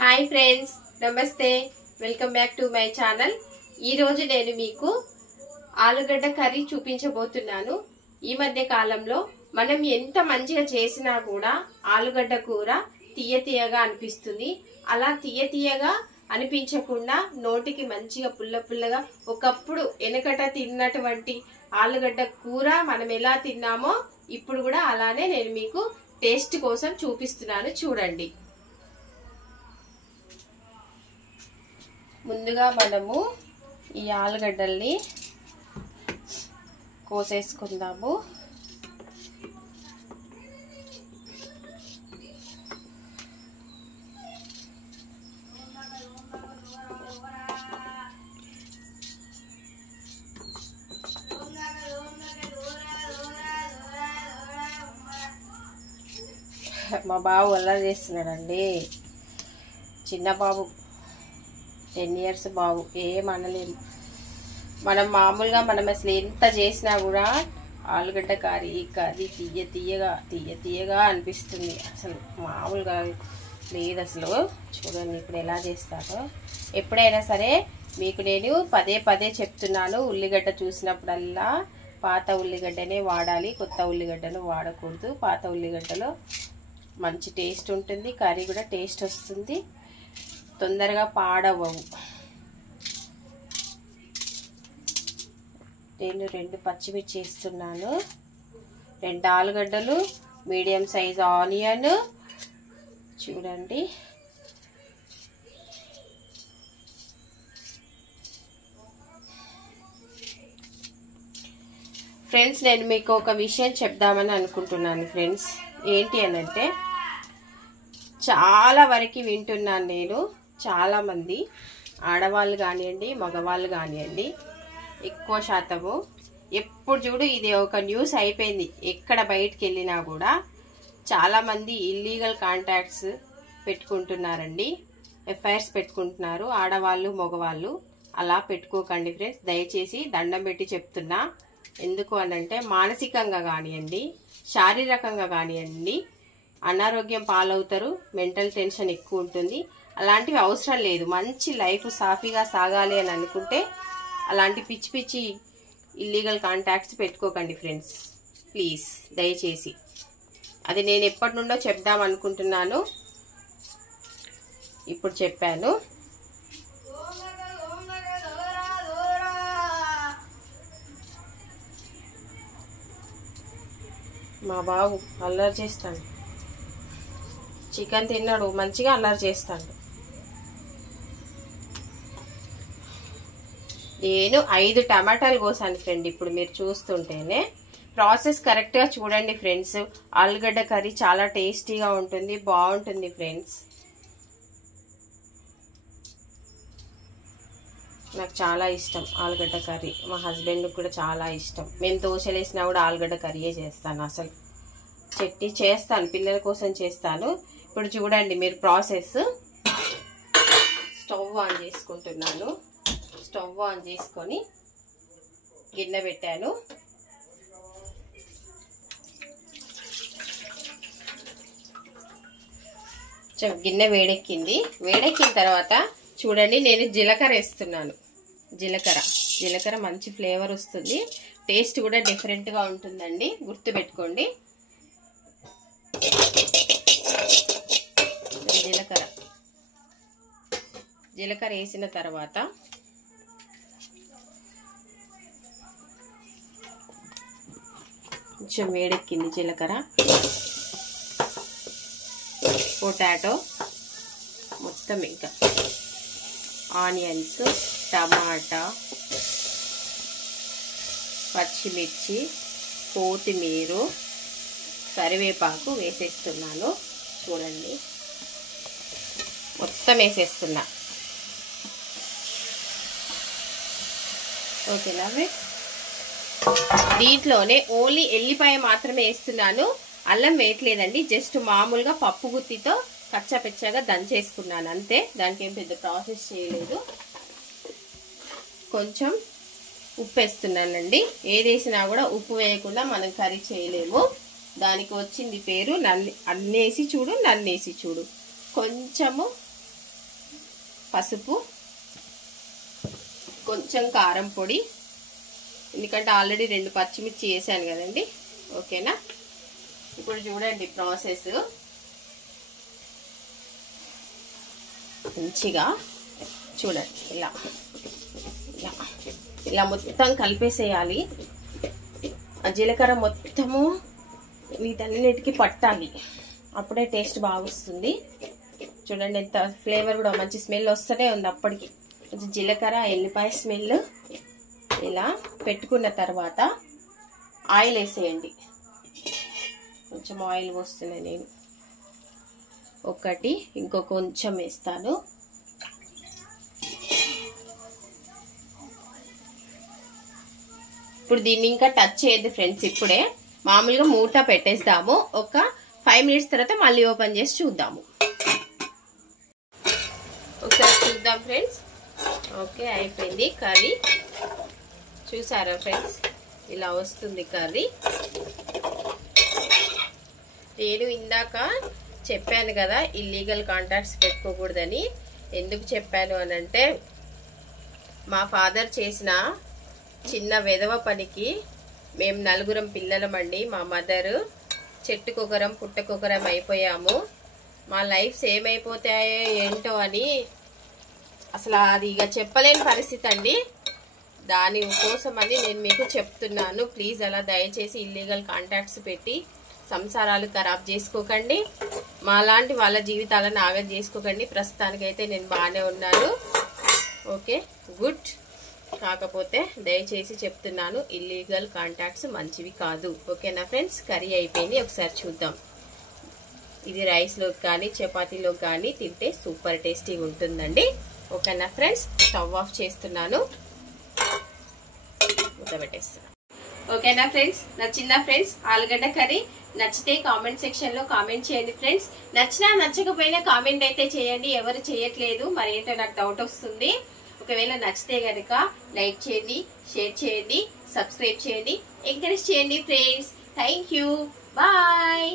Hi friends, నమస్తే. Welcome back to my channel. ఈ రోజు నేను మీకు ఆలుగడ్డ కర్రీ చూపించబోతున్నాను. ఈ మధ్య కాలంలో మనం ఎంత మంచిగా చేసినా కూడా ఆలుగడ్డ కూర తీయగా అనిపిస్తుంది. అలా తీయగా అనిపించకుండా నోటికి మంచిగా పుల్లగా ఒకప్పుడు వెనకట తిన్నటువంటి ఆలుగడ్డ కూర మనం ఎలా తిన్నామో ఇప్పుడు కూడా అలానే నేను మీకు టేస్ట్ కోసం చూపిస్తున్నాను. చూడండి. ముందుగా మనము ఈ ఆలుగడ్డల్ని కోసేసుకుందాము. మా బాబు అలా చేస్తున్నాడండి. చిన్న బాబు, 10 years బాబు. ఏమనలేము. మనం మామూలుగా అసలు ఎంత చేసినా కూడా ఆలుగడ్డ కర్రీ తీయగా అనిపిస్తుంది. అసలు మామూలుగా లేదు అసలు. చూడండి ఇప్పుడు ఎలా చేస్తారో. ఎప్పుడైనా సరే మీకు నేను పదే చెప్తున్నాను, ఉల్లిగడ్డ చూసినప్పుడల్లా పాత ఉల్లిగడ్డనే వాడాలి, కొత్త ఉల్లిగడ్డను వాడకూడదు. పాత ఉల్లిగడ్డలో మంచి టేస్ట్ ఉంటుంది, కర్రీ కూడా టేస్ట్ వస్తుంది, తొందరగా పాడవవు. నేను 2 పచ్చిమిర్చి వేస్తున్నాను, 2 ఆలుగడ్డలు, మీడియం సైజ్ ఆనియన్. చూడండి. ఫ్రెండ్స్, నేను మీకు ఒక విషయం చెప్దామని అనుకుంటున్నాను ఫ్రెండ్స్. ఏంటి అనంటే, చాలా వరకు వింటున్నాను నేను, చాలామంది ఆడవాళ్ళు కానివ్వండి, మగవాళ్ళు కానివ్వండి, ఎక్కువ శాతము ఎప్పుడు చూడు ఇది ఒక న్యూస్ అయిపోయింది. ఎక్కడ బయటికి వెళ్ళినా కూడా చాలామంది ఇల్లీగల్ కాంటాక్ట్స్ పెట్టుకుంటున్నారండి, ఎఫ్ఐఆర్స్ పెట్టుకుంటున్నారు. ఆడవాళ్ళు మగవాళ్ళు అలా పెట్టుకోకండి ఫ్రెండ్స్. దయచేసి దండం పెట్టి చెప్తున్నా. ఎందుకు అనంటే, మానసికంగా కానివ్వండి, శారీరకంగా కానివ్వండి అనారోగ్యం పాలవుతారు, మెంటల్ టెన్షన్ ఎక్కువ ఉంటుంది. అలాంటివి అవసరం లేదు. మంచి లైఫ్ సాఫీగా సాగాలి అని అనుకుంటే అలాంటి పిచ్చి ఇల్లీగల్ కాంటాక్ట్స్ పెట్టుకోకండి ఫ్రెండ్స్, ప్లీజ్ దయచేసి. అది నేను ఎప్పటి నుండో చెప్దాం అనుకుంటున్నాను, ఇప్పుడు చెప్పాను. మా బాబు అల్లరి చేస్తాడు, చికెన్ తిన్నాడు, మంచిగా అల్లరి చేస్తాడు. నేను 5 టమాటాలు కోసాను ఫ్రెండ్. ఇప్పుడు మీరు చూస్తుంటేనే ప్రాసెస్ కరెక్ట్గా చూడండి ఫ్రెండ్స్. ఆలుగడ్డ కర్రీ చాలా టేస్టీగా ఉంటుంది, బాగుంటుంది ఫ్రెండ్స్. నాకు చాలా ఇష్టం ఆలుగడ్డ కర్రీ, మా హస్బెండ్కి కూడా చాలా ఇష్టం. మేము దోశలు వేసినా కూడా ఆలుగడ్డ కర్రీయే చేస్తాను. అసలు చట్నీ చేస్తాను, పిల్లల కోసం చేస్తాను. ఇప్పుడు చూడండి మీరు ప్రాసెస్. స్టవ్ ఆన్ చేసుకుంటున్నాను. స్టవ్ ఆన్ చేసుకొని గిన్నె పెట్టాను. గిన్నె వేడెక్కింది. వేడెక్కిన తర్వాత చూడండి నేను జీలకర్ర వేస్తున్నాను. జీలకర్ర మంచి ఫ్లేవర్ వస్తుంది, టేస్ట్ కూడా డిఫరెంట్గా ఉంటుందండి, గుర్తుపెట్టుకోండి. జీలకర్ర వేసిన తర్వాత కొంచెం వేడెక్కింది జీలకర్ర. పొటాటో మొత్తం, ఇంకా ఆనియన్స్, టమాటా, పచ్చిమిర్చి, కొత్తిమీర, కరివేపాకు వేసేస్తున్నాను. చూడండి మొత్తం వేసేస్తున్నా. ఓకేనా ఫ్రెండ్స్? దీంట్లోనే ఓన్లీ ఎల్లిపాయ మాత్రమే వేస్తున్నాను, అల్లం వేయట్లేదండి. జస్ట్ మామూలుగా పప్పు గుత్తితో కచ్చాపెచ్చాగా దంచేసుకున్నాను అంతే. దానికి ఏం పెద్ద ప్రాసెస్ చేయలేదు. కొంచెం ఉప్పు వేస్తున్నానండి. ఏదేసినా కూడా ఉప్పు వేయకుండా మనం కర్రీ చేయలేము. దానికి వచ్చింది పేరు నన్నేసి చూడు నన్నేసి చూడు. కొంచెము పసుపు, కొంచెం కారం పొడి, ఎందుకంటే ఆల్రెడీ 2 పచ్చిమిర్చి వేసాను కదండి. ఓకేనా? ఇప్పుడు చూడండి ప్రాసెస్. మంచిగా చూడండి, ఇలా ఇలా ఇలా మొత్తం కలిపేసేయాలి. ఆ జీలకర్ర మొత్తము వీటన్నిటికీ పట్టాలి, అప్పుడే టేస్ట్ బాగా వస్తుంది. చూడండి ఎంత ఫ్లేవర్ కూడా మంచి స్మెల్ వస్తూనే ఉంది. అప్పటికి కొంచెం జీలకర్ర ఎల్లిపాయ స్మెల్. ఇలా పెట్టుకున్న తర్వాత ఆయిల్ వేసేయండి. కొంచెం ఆయిల్ పోస్తున్నాను నేను, ఒకటి ఇంకో కొంచెం వేస్తాను. ఇప్పుడు దీన్ని ఇంకా టచ్ చేయద్దు ఫ్రెండ్స్. ఇప్పుడే మామూలుగా మూట పెట్టేస్తాము. ఒక 5 మినిట్స్ తర్వాత మళ్ళీ ఓపెన్ చేసి చూద్దాము. ఒకసారి చూద్దాం ఫ్రెండ్స్. ఓకే, అయిపోయింది కర్రీ. చూసారా ఫ్రెండ్స్, ఇలా వస్తుంది కర్రీ. నేను ఇందాక చెప్పాను కదా ఇల్లీగల్ కాంటాక్ట్స్ పెట్టుకోకూడదని. ఎందుకు చెప్పాను అనంటే, మా ఫాదర్ చేసిన చిన్న వెధవ పనికి మేము 4 పిల్లలమండి. మా మదరు చెట్టుకొకరం పుట్టకొకరం అయిపోయాము. మా లైఫ్స్ ఏమైపోతాయో ఏంటో అని అసలు అది ఇక చెప్పలేని పరిస్థితి అండి. దాని కోసమని నేను మీకు చెప్తున్నాను. ప్లీజ్ అలా దయచేసి ఇల్లీగల్ కాంటాక్ట్స్ పెట్టి సంసారాలు ఖరాబ్ చేసుకోకండి. మాలాంటి వాళ్ళ జీవితాలను ఆగం చేసుకోకండి. ప్రస్తుతానికైతే నేను బాగానే ఉన్నాను. Okay, good. కాకపోతే దయచేసి చెప్తున్నాను, ఇల్లీగల్ కాంటాక్ట్స్ మంచివి కాదు. ఓకేనా ఫ్రెండ్స్? కర్రీ అయిపోయింది. ఒకసారి చూద్దాం. ఇది రైస్లోకి కానీ చపాతీలోకి కానీ తింటే సూపర్ టేస్టీగా ఉంటుందండి. ఓకేనా ఫ్రెండ్స్? స్టవ్ ఆఫ్ చేస్తున్నాను, పెట్టేస్తున్నాను. ఓకేనా ఫ్రెండ్స్? నచ్చిందా ఫ్రెండ్స్ ఆలుగడ్డ కర్రీ? నచ్చితే కామెంట్ సెక్షన్ లో కామెంట్ చేయండి ఫ్రెండ్స్. నచ్చినా నచ్చకపోయినా కామెంట్ అయితే చేయండి. ఎవరు చేయట్లేదు, మరి ఏంటో నాకు డౌట్ వస్తుంది. ఒకవేళ నచ్చితే గనుక లైక్ చేయండి, షేర్ చేయండి, సబ్స్క్రైబ్ చేయండి, ఎంకరేజ్ చేయండి ఫ్రెండ్స్. Thank you, bye.